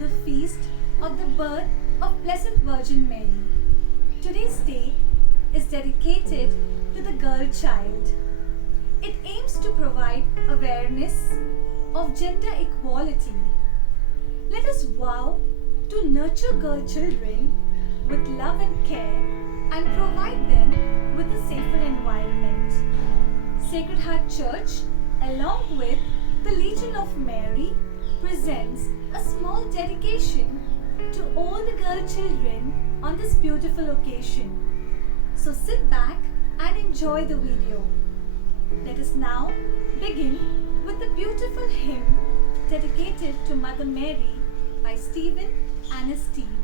the feast of the birth of Blessed Virgin Mary. Today's day is dedicated to the girl child. It aims to provide awareness of gender equality. Let us vow to nurture girl children with love and care and provide them with a safer environment. Sacred Heart Church, along with the Legion of Mary, presents a small dedication to all the girl children on this beautiful occasion. So sit back and enjoy the video. Let us now begin with the beautiful hymn dedicated to Mother Mary by Stephen and his team.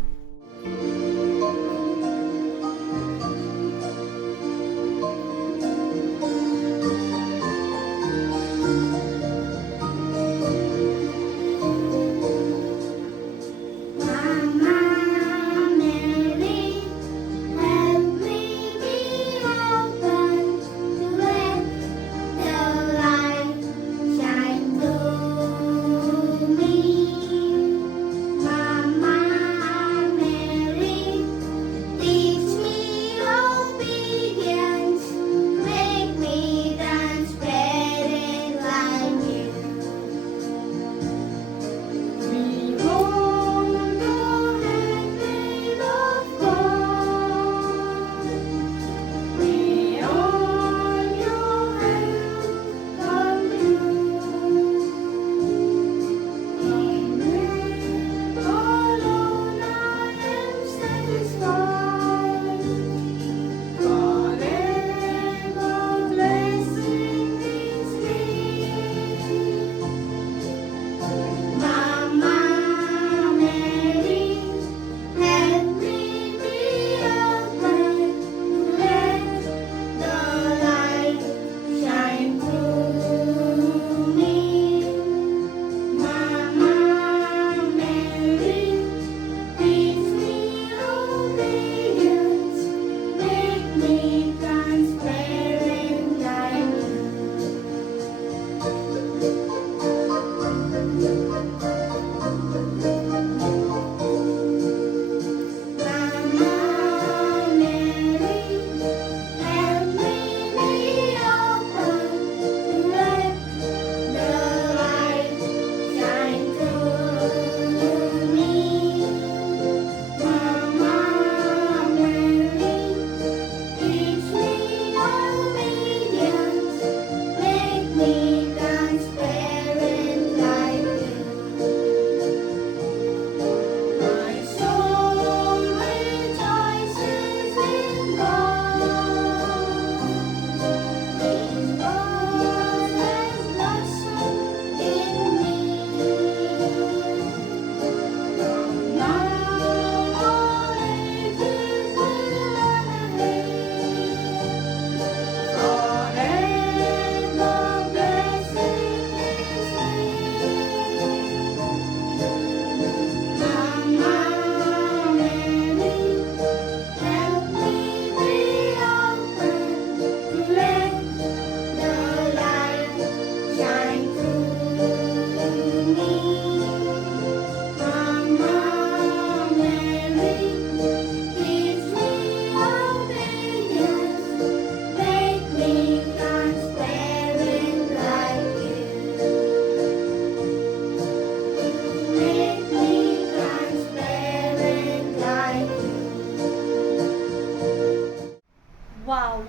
Wow,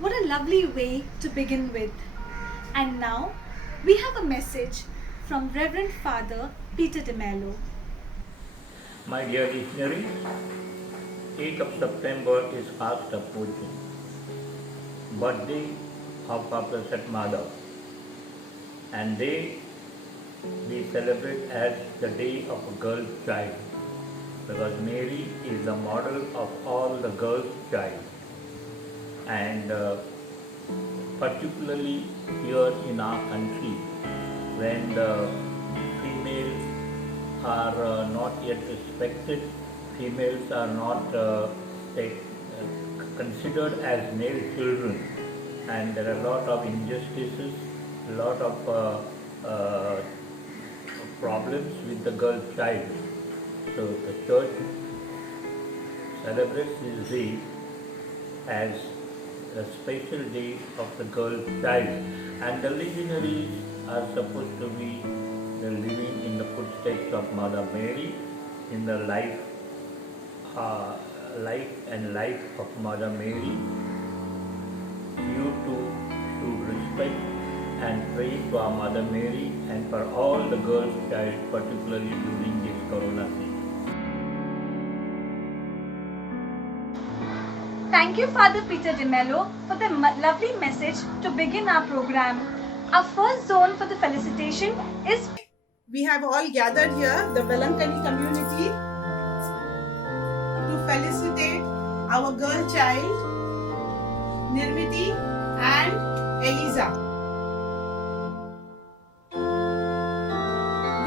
what a lovely way to begin with. And now we have a message from Reverend Father Peter de Mello. My dear listeners, 8th of September is fast approaching. Birthday of our Blessed Mother. And they we celebrate as the day of a girl child. Because Mary is the model of all the girl child. And particularly here in our country, when the females are not yet respected, females are not considered as male children, and there are a lot of injustices, a lot of problems with the girl child. So the church celebrates this day as a special day of the girl child, and the legionaries are supposed to be the living in the footsteps of Mother Mary in the life and life of Mother Mary. You too should respect and pray to our Mother Mary and for all the girls child, particularly during this Corona season. Thank you, Father Peter De Mello, for the lovely message to begin our program. Our first zone for the felicitation is. We have all gathered here, the Velankani community, to felicitate our girl child, Nirmiti and Eliza.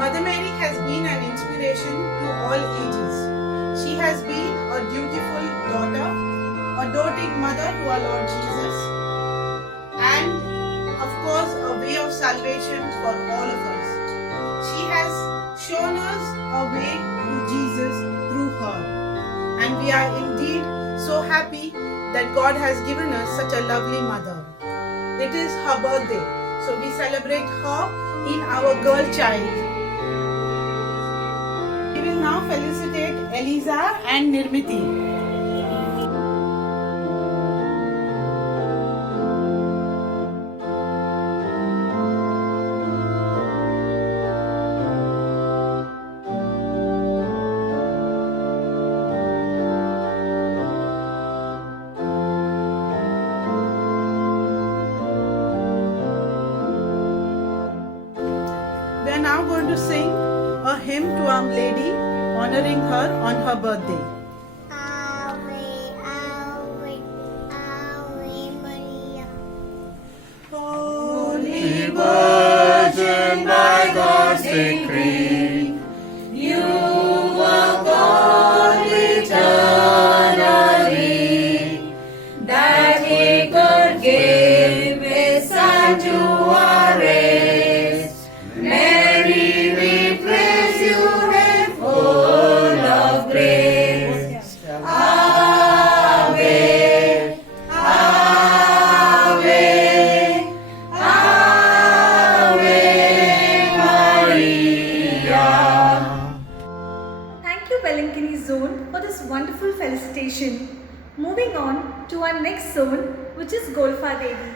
Mother Mary has been an inspiration to all ages. She has been a dutiful daughter, a doting mother to our Lord Jesus, and of course a way of salvation for all of us. She has shown us a way to Jesus through her, and we are indeed so happy that God has given us such a lovely mother. It is her birthday, so we celebrate her in our girl child. We will now felicitate Eliza and Nirmiti. We are now going to sing a hymn to Our Lady, honoring her on her birthday. Ave, Ave, Ave Maria. Holy Virgin, by God's decree, you were born eternally, that He could give His Son to our race. Mary, we praise you and full of grace. Ave, Ave, Ave Maria. Thank you, Velankani Zone, for this wonderful felicitation. Moving on to our next zone, which is Golfa Devi.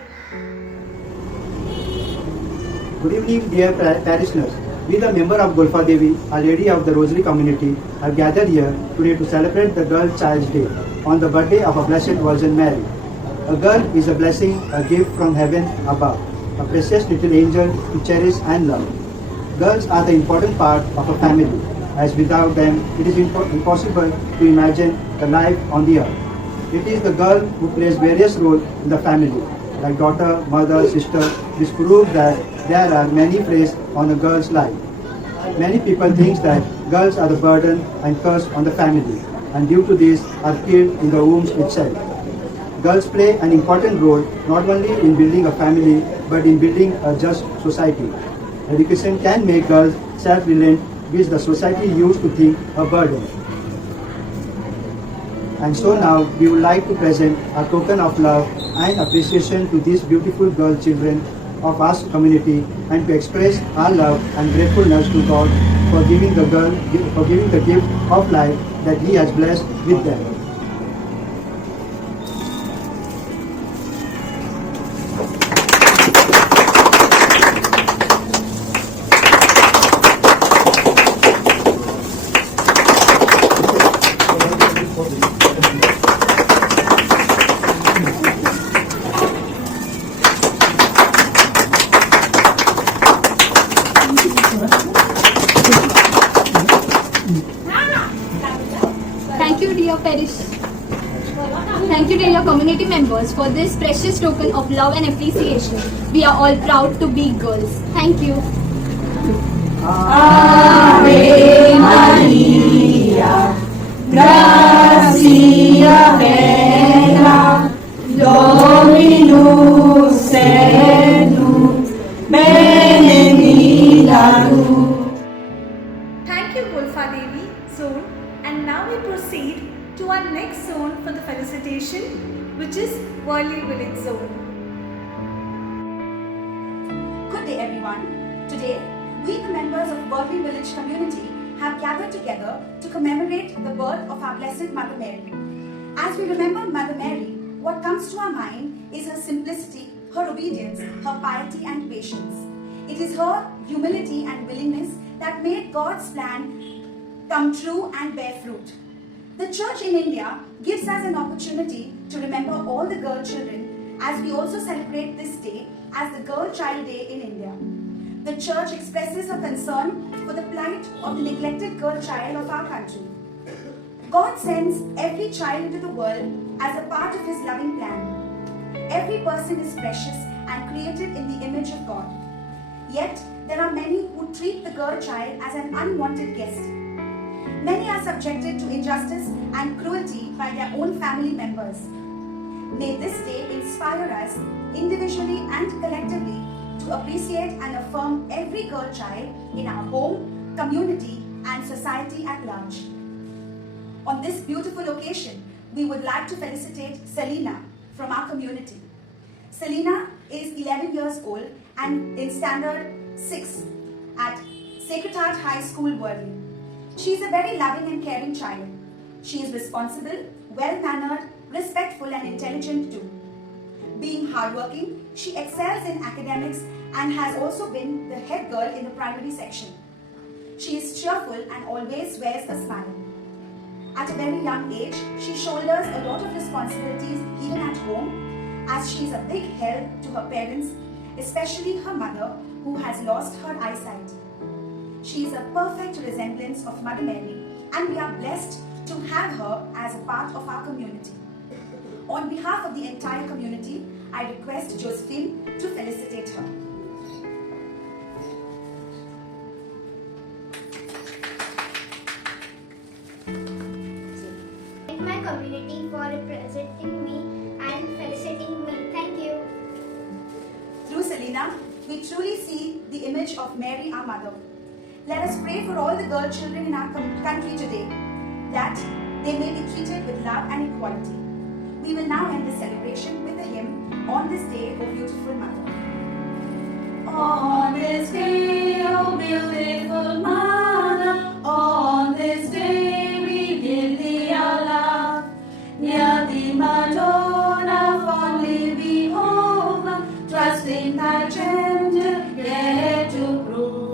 Good evening, dear parishioners. We, the member of Golfa Devi, Our Lady of the Rosary community, have gathered here today to celebrate the Girl Child's Day on the birthday of our Blessed Virgin Mary. A girl is a blessing, a gift from heaven above, a precious little angel to cherish and love. Girls are the important part of a family, as without them it is impossible to imagine the life on the earth. It is the girl who plays various roles in the family, like daughter, mother, sister. This proves that there are many phases on a girl's life. Many people think that girls are the burden and curse on the family, and due to this are killed in the womb itself. Girls play an important role not only in building a family but in building a just society. Education can make girls self-reliant, which the society used to think a burden. And so now we would like to present a token of love and appreciation to these beautiful girl children of our community, and to express our love and gratefulness to God for giving the gift of life that He has blessed with them. Thank you, dear parish. Thank you, dear community members, for this precious token of love and appreciation. We are all proud to be girls. Thank you. Ave Maria, gracia plena, Dominus tecum, benedicta tu. Thank you, Golfa Devi. zone, and now we proceed to our next zone for the felicitation, which is Worli Village Zone. Good day everyone. Today, we the members of Worli Village community have gathered together to commemorate the birth of our Blessed Mother Mary. As we remember Mother Mary, what comes to our mind is her simplicity, her obedience, her piety and patience. It is her humility and willingness that made God's plan come true and bear fruit. The Church in India gives us an opportunity to remember all the girl children as we also celebrate this day as the Girl Child Day in India. The Church expresses her concern for the plight of the neglected girl child of our country. God sends every child into the world as a part of His loving plan. Every person is precious and created in the image of God. Yet, there are many who treat the girl child as an unwanted guest. Many are subjected to injustice and cruelty by their own family members. May this day inspire us individually and collectively to appreciate and affirm every girl child in our home, community, and society at large. On this beautiful occasion, we would like to felicitate Selina from our community. Selina is 11 years old and in standard 6 at Sacred Heart High School, Worli. She is a very loving and caring child. She is responsible, well-mannered, respectful and intelligent too. Being hardworking, she excels in academics and has also been the head girl in the primary section. She is cheerful and always wears a smile. At a very young age, she shoulders a lot of responsibilities even at home, as she is a big help to her parents, especially her mother, who has lost her eyesight. She is a perfect resemblance of Mother Mary, and we are blessed to have her as a part of our community. On behalf of the entire community, I request Josephine to felicitate her. Thank my community for representing me and felicitating me. Thank you. Through Selina, we truly see the image of Mary, our mother. Let us pray for all the girl children in our country today, that they may be treated with love and equality. We will now end the celebration with a hymn on this day, O beautiful mother. On this day, O beautiful mother, on this day we give thee our love. Near thee, Madonna, fondly we hover, trusting thy gentle care to prove.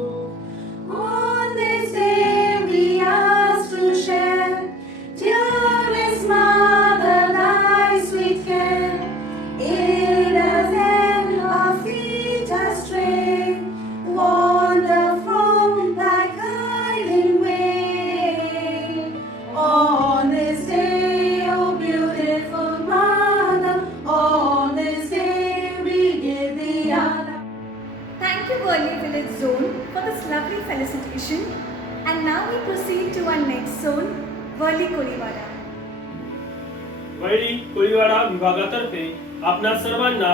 On this day we ask to share, dearest mother, thy sweet care. Aid us and our feet astray, wander from thy guiding way. On this day, O beautiful mother, on this day we give thee our love. Thank you, Worli Village Zone, for this lovely felicitation. And now we proceed to our next zone, Worli Kolivada. Worli Koliwada विभागातर्फे आपणा सर्वांना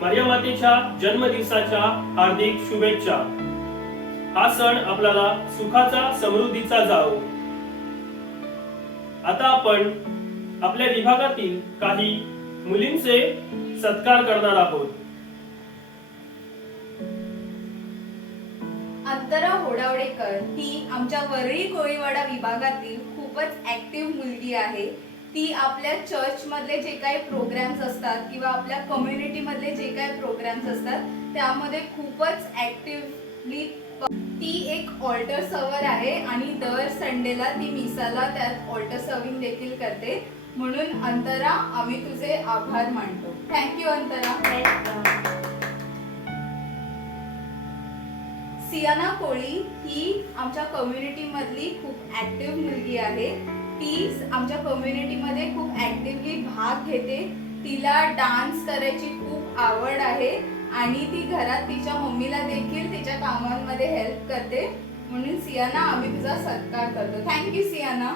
मारिया मातेच्या जन्मदिवसाच्या हार्दिक शुभेच्छा. हा सण आपल्याला सुखाचा समृद्धीचा जावो. आता आपण आपल्या विभागातील काही मुलींचे सत्कार करणार आहोत. अंतरा होडावडेकर ही आमच्या वरळी कोळीवाडा विभागातील खूपच ऍक्टिव्ह मुलगी आहे. ती आपल्या चर्च मधले जे काही प्रोग्राम्स असतात किंवा आपल्या कम्युनिटी मधले जे काही प्रोग्राम्स असतात त्यामध्ये खूपच ऍक्टिव्हली ती एक ऑल्टर सर्व्हर आहे आणि दर संडेला ती मिसाला त्यात ऑल्टर सर्विंग देखील करते. म्हणून अंतरा, आम्ही तुझे आभार मानतो. थँक्यू अंतरा. सियाना कोळी ही आमच्या कम्युनिटी मधली खूप ऍक्टिव्ह मुलगी आहे. ती आमच्या कम्युनिटी मध्ये खूप ऍक्टिव्हली भाग घेते. तिला डान्स करायची खूप आवड आहे आणि ती घरात तिच्या मम्मीला देखील तिच्या कामांमध्ये हेल्प करते. म्हणून सियाना, आम्ही तुझा सत्कार करतो. थँक्यू सियाना.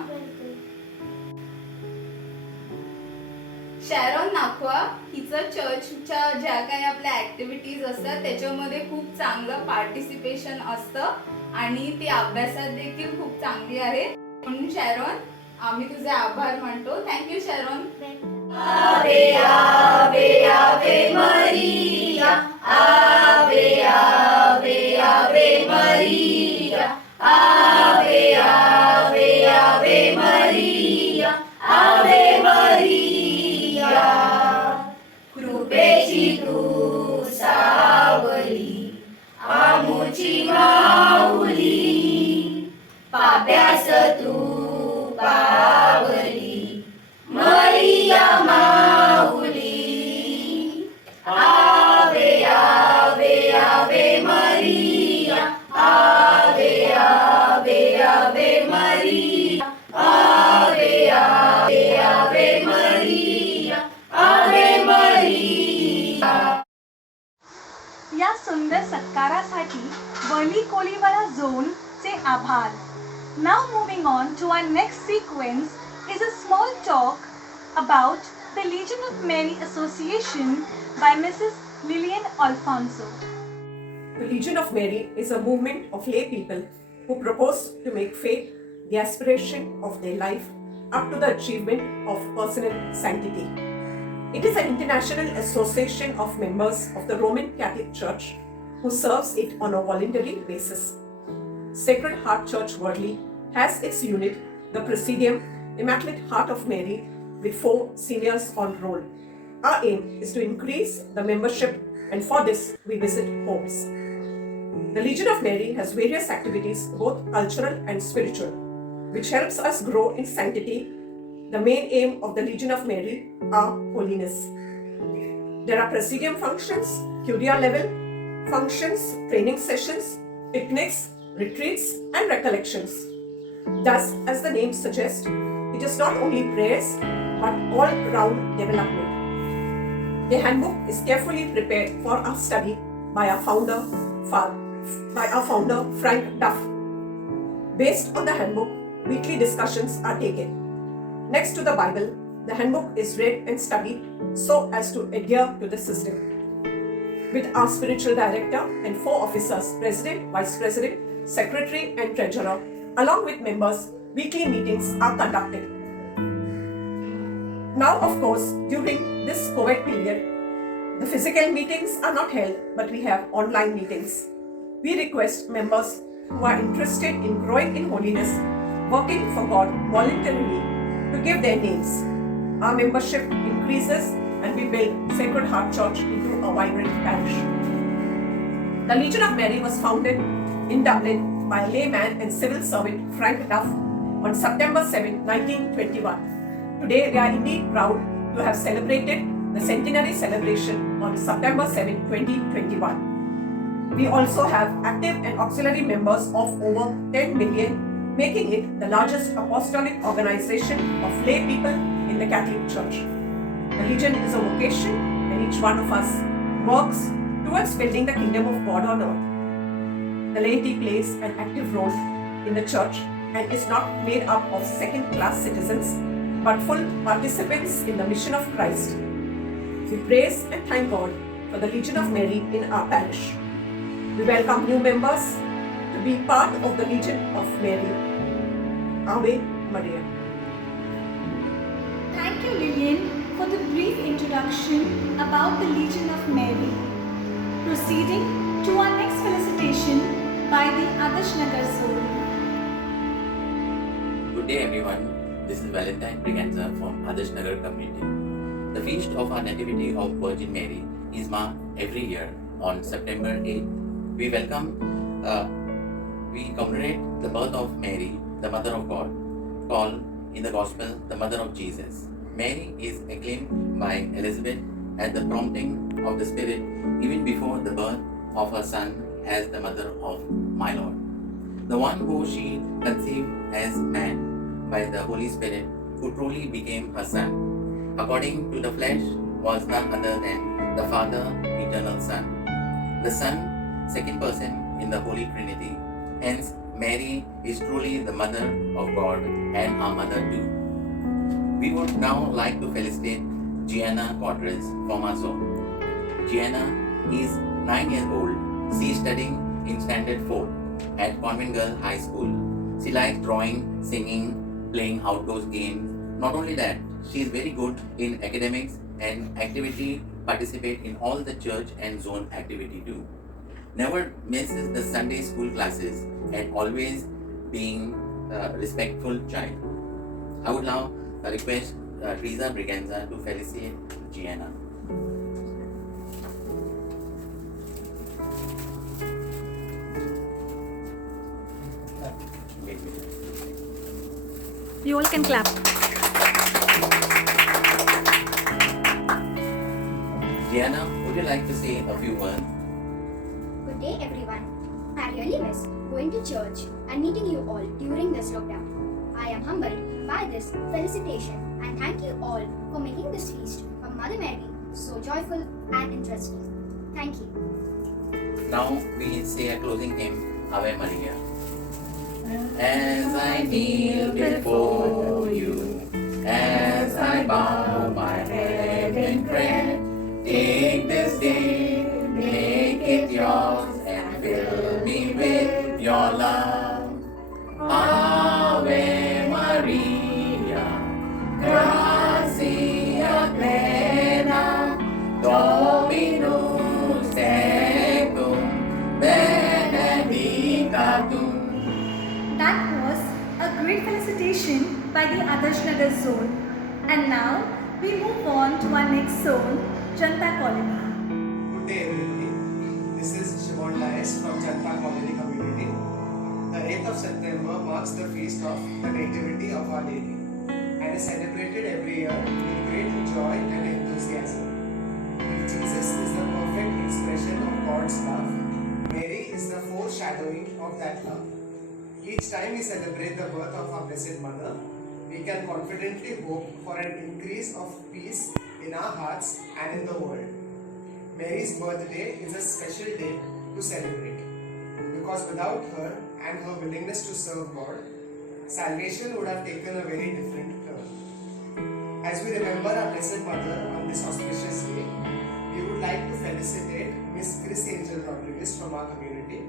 शॅरॉन नाखवा हिचं चर्चच्या ज्या काही आपल्या ऍक्टिव्हिटीज असतात त्याच्यामध्ये खूप चांगलं पार्टिसिपेशन असतं आणि ती अभ्यासात देखील खूप चांगली आहे. म्हणून शॅरोन आम्ही तुझे आभार मानतो. Thank you Sharon. या सुंदर सत्कारासाठी वरळी कोळीवाडा झोनचे आभार. Now moving on to our next sequence is a small talk about the Legion of Mary Association by Mrs. Lillian Alfonso. The Legion of Mary is a movement of lay people who propose to make faith the aspiration of their life up to the achievement of personal sanctity. It is an international association of members of the Roman Catholic Church who serves it on a voluntary basis. Sacred Heart Church Worldly has its unit, the Presidium Immaculate Heart of Mary, with 4 seniors on roll. Our aim is to increase the membership, and for this we visit homes. The Legion of Mary has various activities, both cultural and spiritual, which helps us grow in sanctity. The main aim of the Legion of Mary are holiness. There are presidium functions, curia level functions, training sessions, picnics, retreats, and recollections. Thus, as the name suggests, it is not only prayers but all-round development. The handbook is carefully prepared for our study by our founder, Frank Duff. Based on the handbook, weekly discussions are taken. Next to the Bible, the handbook is read and studied so as to adhere to the system. With our spiritual director and 4 officers, President, Vice President, Secretary and Treasurer, along with members, weekly meetings are conducted. Now, of course, during this COVID period, the physical meetings are not held, but we have online meetings. We request members who are interested in growing in holiness, working for God voluntarily, to give their names. Our membership increases and we build Sacred Heart Church into a vibrant parish. The Legion of Mary was founded in Dublin by layman and civil servant Frank Duff on September 7, 1921. Today we are indeed proud to have celebrated the centenary celebration on September 7, 2021. We also have active and auxiliary members of over 10 million, making it the largest apostolic organization of lay people in the Catholic Church. The Legion is a vocation, and each one of us works towards building the kingdom of God on earth. The laity plays an active role in the Church and is not made up of second-class citizens, but full participants in the mission of Christ. We praise and thank God for the Legion of Mary in our parish. We welcome new members to be part of the Legion of Mary. Ave Maria. Thank you, Lillian, for the brief introduction about the Legion of Mary. Proceeding to our next felicitation by the Adarsh Nagar Zone. Good day everyone, this is Valentine Briganza from Adarsh Nagar community. The feast of our Nativity of Virgin Mary is marked every year on September 8th. We commemorate the birth of Mary, the Mother of God, called in the Gospel the Mother of Jesus. Mary is acclaimed by Elizabeth at the prompting of the Spirit even before the birth of her son as the Mother of my Lord. The one who she conceived as man by the Holy Spirit, who truly became her son, according to the flesh, was none other than the Father, Eternal Son. The Son, second person in the Holy Trinity. Hence, Mary is truly the Mother of God and our Mother too. We would now like to felicitate Gianna Quadras from our zone. Gianna is 9 years old. She is studying in Standard 4 at Convent Girls High School. She likes drawing, singing, playing outdoor games. Not only that, she is very good in academics and activity, participate in all the church and zone activity too. Never misses the Sunday school classes and always being a respectful child. I would now request Teresa Briganza to felicitate Gianna. You all can clap. Gianna, would you like to say a few words? Good day, everyone. I really miss going to church and meeting you all during this lockdown. I am humbled by this felicitation and thank you all for making this feast of Mother Mary so joyful and interesting. Thank you. Now we say a closing hymn, Ave Maria. As I kneel before you, as I bow my head in prayer, take this day, make it yours, and fill me with your love. Ave Maria, gracia plena, Dominus tecum, benedictatum. That was a great felicitation by the Adarsh Nagar zone. And now we move on to our next zone, Janta Colony. Good day everybody. This is Shimon Lais from Janta Colony community. The 8th of September marks the feast of the Nativity of Our Lady and is celebrated every year with great joy and enthusiasm. If Jesus is the perfect expression of God's love, Mary is the foreshadowing of that love. Each time we celebrate the birth of our Blessed Mother, we can confidently hope for an increase of peace in our hearts and in the world. Mary's birthday is a special day to celebrate because without her and her willingness to serve God, salvation would have taken a very different turn. As we remember our Blessed Mother on this auspicious day, we would like to felicitate Miss Chris Angel Rodriguez from our community.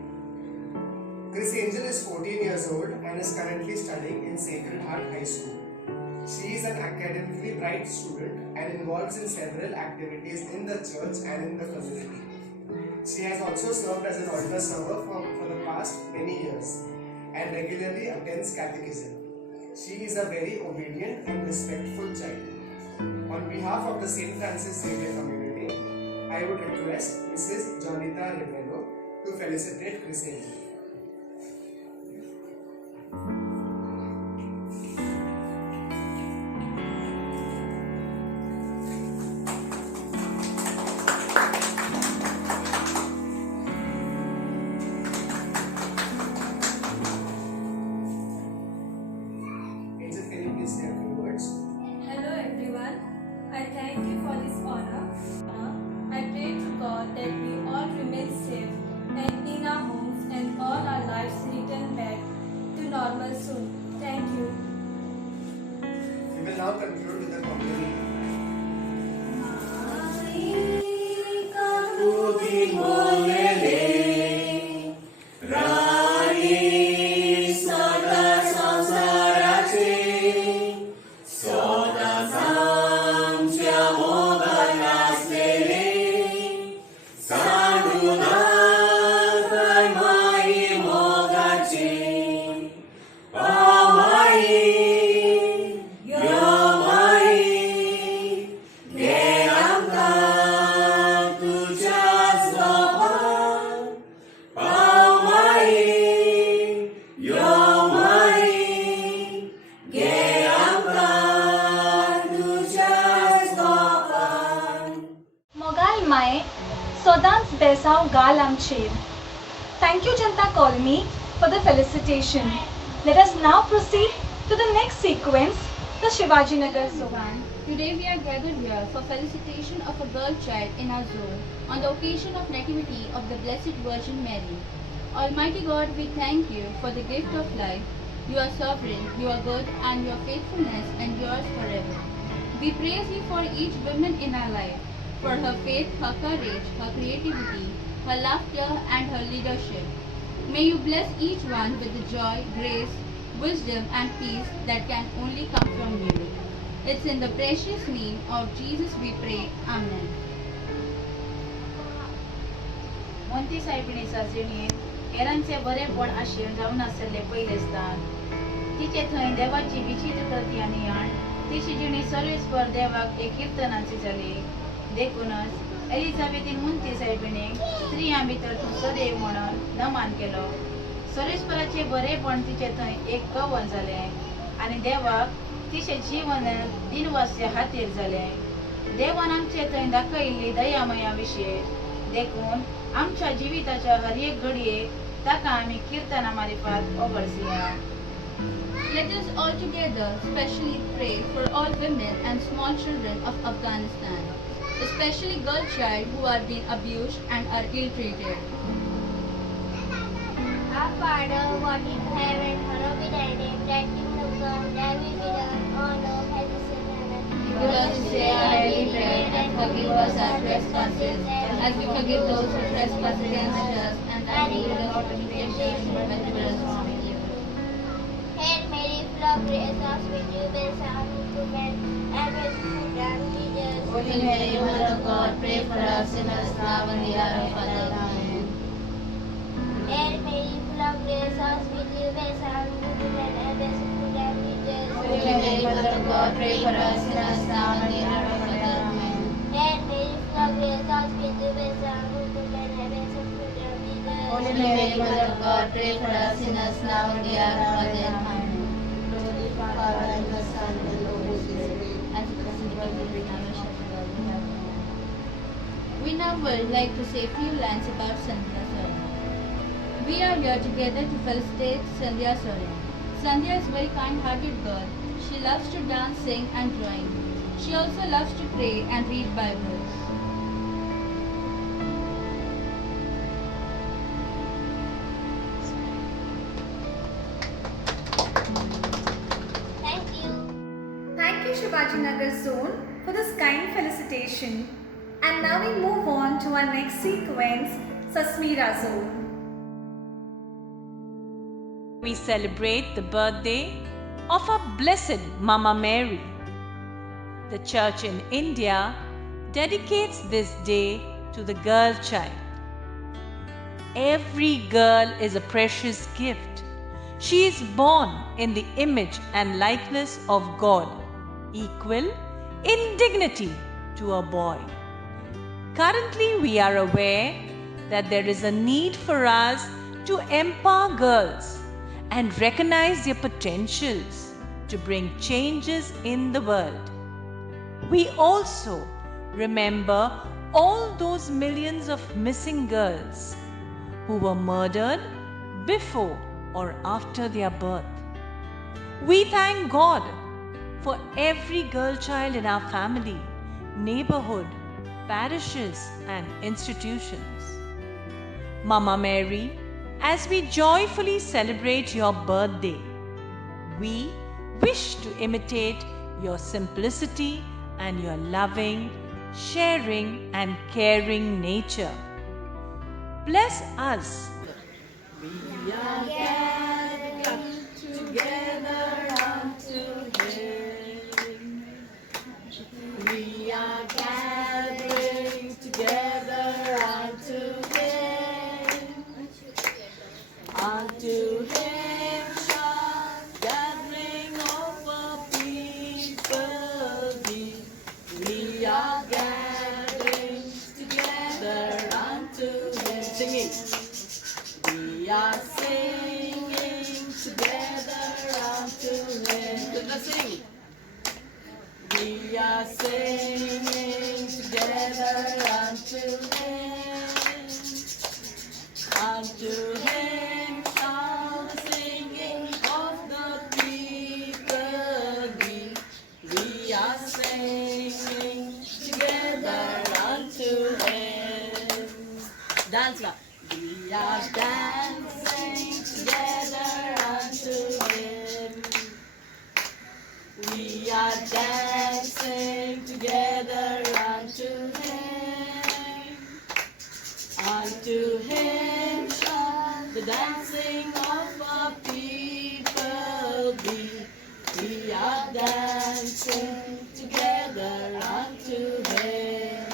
Chris Angel is 14 years old and is currently studying in Sacred Heart High School. She is an academically bright student and involves in several activities in the church and in the community. She has also served as an altar server for the past many years and regularly attends catechism. She is a very obedient and respectful child. On behalf of the St. Francis Xavier community, I would request Mrs. Jonita Rivelo to felicitate Chris Angel. Hello everyone. I thank you for this honor. I pray to God that we all remain safe and in our homes and all our lives return back to normal soon. Thank you. We will now conclude with the communion. Mogal Mae, Sodans Besau Galam Ched. Thank you Janta Colony for the felicitation. Let us now proceed to the next sequence, the Shivaji Nagar zone. Today we are gathered here for felicitation of a girl child in our zone on the occasion of Nativity of the Blessed Virgin Mary. Almighty God, we thank you for the gift of life. You are sovereign, you are good, and your faithfulness endures forever. We praise you for each woman in our life, for her faith, her courage, her creativity, her laughter, and her leadership. May you bless each one with the joy, grace, wisdom and peace that can only come from you. It's in the precious name of Jesus we pray. Amen. Monti सायबिणीचा जिणेत हेरांचे बरेपण Asher जावन आसले पयले स्थान. तिचे थंय देवाची विचित्र कृती आनी याण. तिची जिणी सर्वेस्पर देवाक एक कीर्तनाची जाली. देखूनच एलिझाबेथीन मोंती सायबिणीक स्त्रियां भितर तूं सदैव म्हणून नमान केलो. सर्वेस्पराचे बरेपण तिचे थंय एक कवन जालें आनी देवाक तिचे जीवन दिनवास्य हातीर जालें. देवान आमचे थंय दाखयिल्ली दयामया विशेष देखून आमच्या जिविताच्या हर एक घडयेक ताका आमी कीर्तना मारिफात ओगळसिया. Let us all together specially pray for all women and small children of Afghanistan, especially girl child who are being abused and are ill-treated. Our Father, what in heaven, hallowed be thy name. Thy kingdom come, thy will be done on earth as it is in heaven. Give us this day our daily bread, and forgive us our trespasses, as we forgive those who trespass against us, and lead us not into temptation, but deliver us from evil. Hail Mary, full of grace, thou art with you, blessed art thou among women, and blessed is the fruit of thy womb, Jesus. Holy Mary, Mother of God, pray for us sinners now and the hour of our death. Amen. Hail Mary, full of grace, thou art with you, blessed art thou among women, and blessed is the fruit of thy womb, Jesus. Holy Mary, Mother of God, pray for us sinners now and the hour of our death. Amen. Hail Mary, full of grace, thou art with you, blessed art thou among women, and blessed is the fruit of thy womb, Jesus. Holy Mary, Mother of God, pray for us sinners now and the hour of our death. Amen. Glory to the Father, and the Son, and the Holy Spirit, as it was in the beginning, now and shall be world without end. We now would like to say a few lines about Sandhya Soren. We are here together to felicitate Sandhya Soren. Sandhya is a very kind-hearted girl. She loves to dance, sing, and drawing. She also loves to pray and read Bibles. Thank you. Thank you, Shivaji Nagar Zone, for this kind felicitation. And now we move on to our next sequence, Sasmira Zone. We celebrate the birthday of our Blessed Mama Mary. The Church in India dedicates this day to the girl child. Every girl is a precious gift. She is born in the image and likeness of God, equal in dignity to a boy. Currently, we are aware that there is a need for us to empower girls and recognize their potentials to bring changes in the world. We also remember all those millions of missing girls who were murdered before or after their birth. We thank God for every girl child in our family, neighborhood, parishes, and institutions. Mama Mary, as we joyfully celebrate your birthday, we wish to imitate your simplicity and your loving, sharing, and caring nature. Bless us. We are gathered together unto Him. We are gathering together unto Him. Unto Him shall gathering of a people be. We are gathering together unto Him. Singing. We are singing together unto Him. Let's sing. We are singing together unto Him. Unto Him shall the singing of the people be. We are singing together unto Him. Dance la. We are dancing together unto Him. We are dancing together unto Him. Unto Him shall the dancing of a people are dancing together unto Him.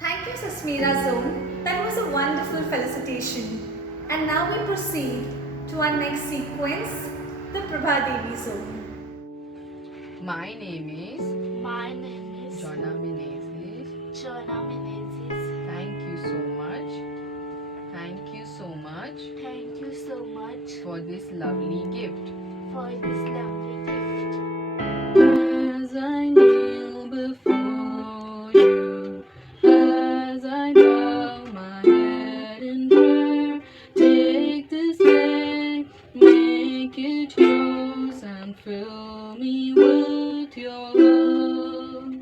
Thank you, Sasmira Zone. That was a wonderful felicitation. And now we proceed to our next sequence, the Prabhadevi Zone. My name is Jonna Menezes. Thank you so much. Thank you so much. Thank you so much for this lovely gift. for this lovely gift. As I kneel before you, as I bow my head in prayer, take this day, make it yours, and fill me with your love.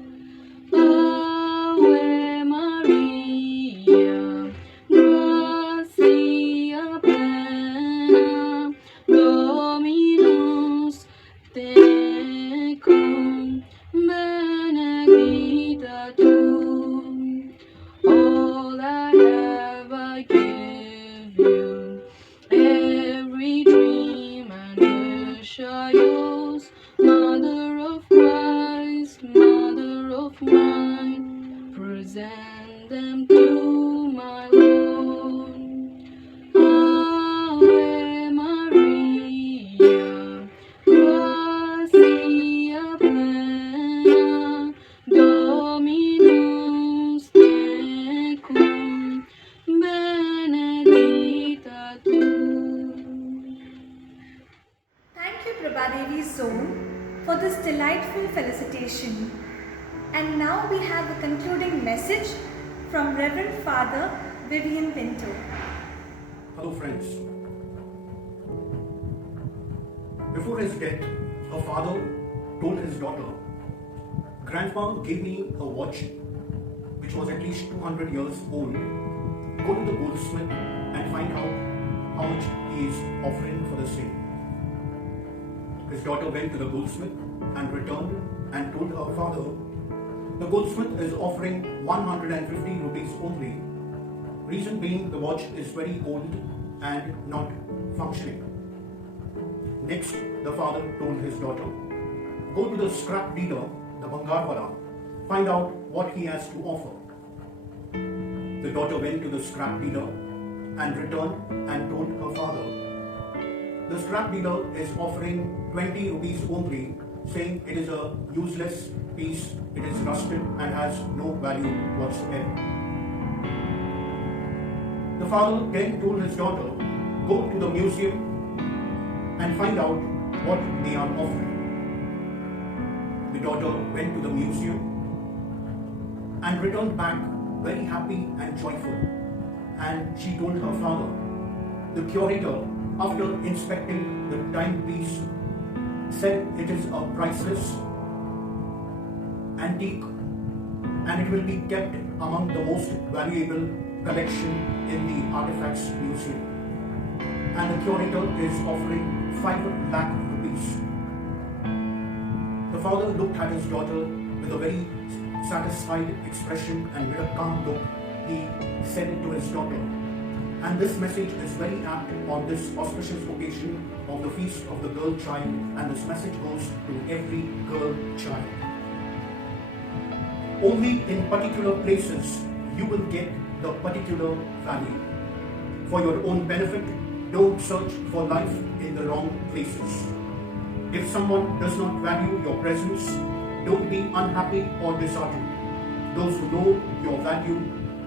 Ave Maria, gracia plena, Dominus tecum, benedicta tu. All I have I give you, every dream and wish are yours. Mother of Christ, Mother of mine, present them to my Lord. Ave Maria, gracia plena, Dominus tecum, benedicta tu. Thank you, Prabhadevi Zone, for this delightful felicitation. And now we have a concluding message from Reverend Father Vivian Pinto. Hello friends. Before his death, her father told his daughter, "Grandpa gave me a watch which was at least 200 years old. Go to the goldsmith and find out how much he is offering for the same." His daughter went to the goldsmith and returned and told her father, "The goldsmith is offering 150 rupees only. Reason being, the watch is very old and not functioning." Next, the father told his daughter, "Go to the scrap dealer, the Bangarwala, find out what he has to offer." The daughter went to the scrap dealer and returned and told her father, "The scrap dealer is offering 20 rupees only, saying it is a useless piece, it is rusted and has no value whatsoever." The father then told his daughter, "Go to the museum and find out what they are offering." The daughter went to the museum and returned back very happy and joyful. And she told her father, the curator, after inspecting the timepiece, said it is a priceless antique and it will be kept among the most valuable collection in the Artifacts Museum. And the curator is offering 5 lakh rupees. The father looked at his daughter with a very satisfied expression, and with a calm look, he said it to his daughter. And this message is very apt on this auspicious occasion of the Feast of the Girl Child, and this message goes to every girl child. Only in particular places you will get the particular value. For your own benefit, don't search for life in the wrong places. If someone does not value your presence, don't be unhappy or disheartened. Those who know your value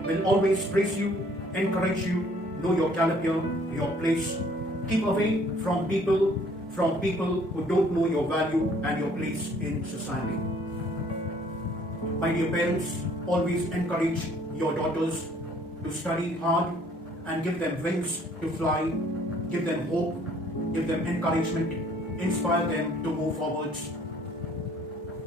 will always praise you, encourage you, know your caliber, your place, Keep away from people who don't know your value and your place in society. My dear parents, always encourage your daughters to study hard and give them wings to fly, give them hope, give them encouragement, inspire them to move forwards.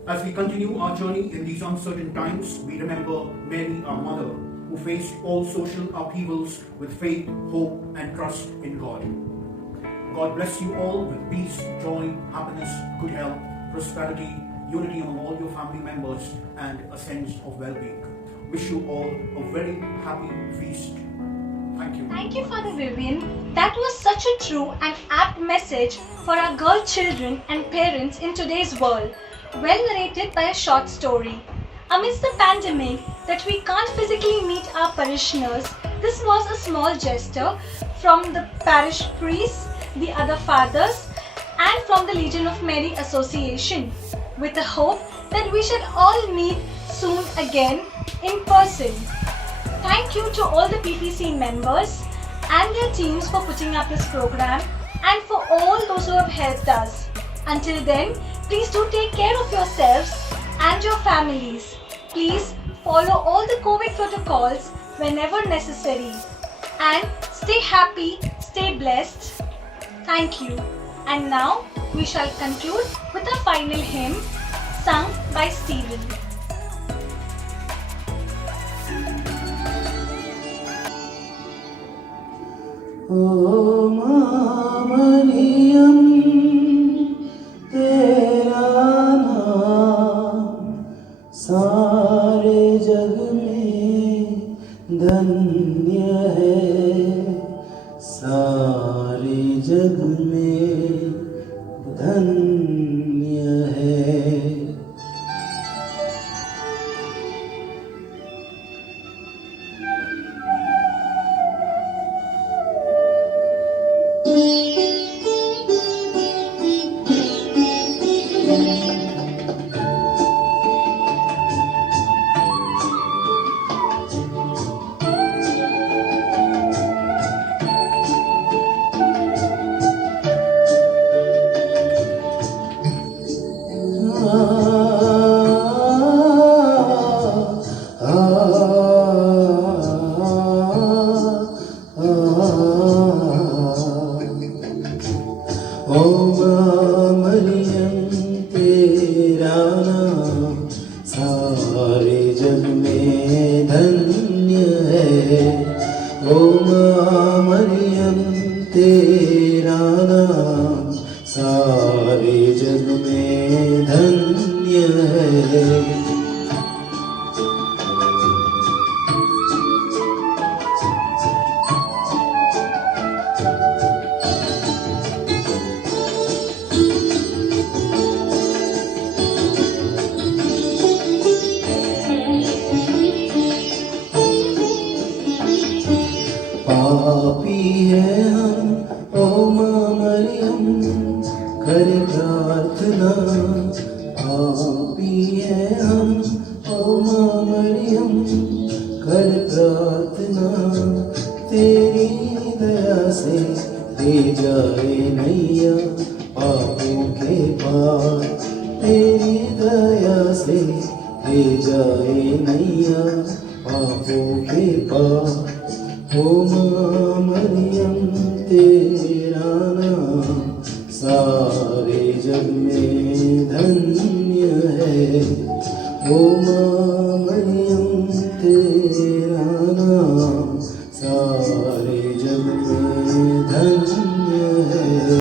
As we continue our journey in these uncertain times, we remember Mary, our mother, who faced all social upheavals with faith, hope, and trust in God. God bless you all with peace, joy, happiness, good health, prosperity, unity among all your family members, and a sense of well-being. Wish you all a very happy feast. Thank you. Thank you, Father Vivian. That was such a true and apt message for our girl children and parents in today's world. Well narrated by a short story. Amidst the pandemic that we can't physically meet our parishioners, this was a small gesture from the parish priests, the other fathers, and from the Legion of Mary Association, with the hope that we shall all meet soon again in person. Thank you to all the PPC members and their teams for putting up this program and for all those who have helped us. Until then, please do take care of yourselves and your families. Please follow all the COVID protocols whenever necessary. And stay happy, stay blessed. Thank you. And now we shall conclude with a final hymn sung by Stephen. O Maa Mariam, तेरा नाम सारे जग में धन्य है, सारे जग में धन्य है। पापी है हम, ओ माँ मरियम, कर प्रार्थना। पापी है हम, ओ माँ मरियम, कर प्रार्थना। तेरी दया से दे जाए नैया पापों के पार। तेरी दया से दे जाए नैया पापों के पार। ओ माँ मरियम तेरा नाम सारे जग में धन्य है। ओ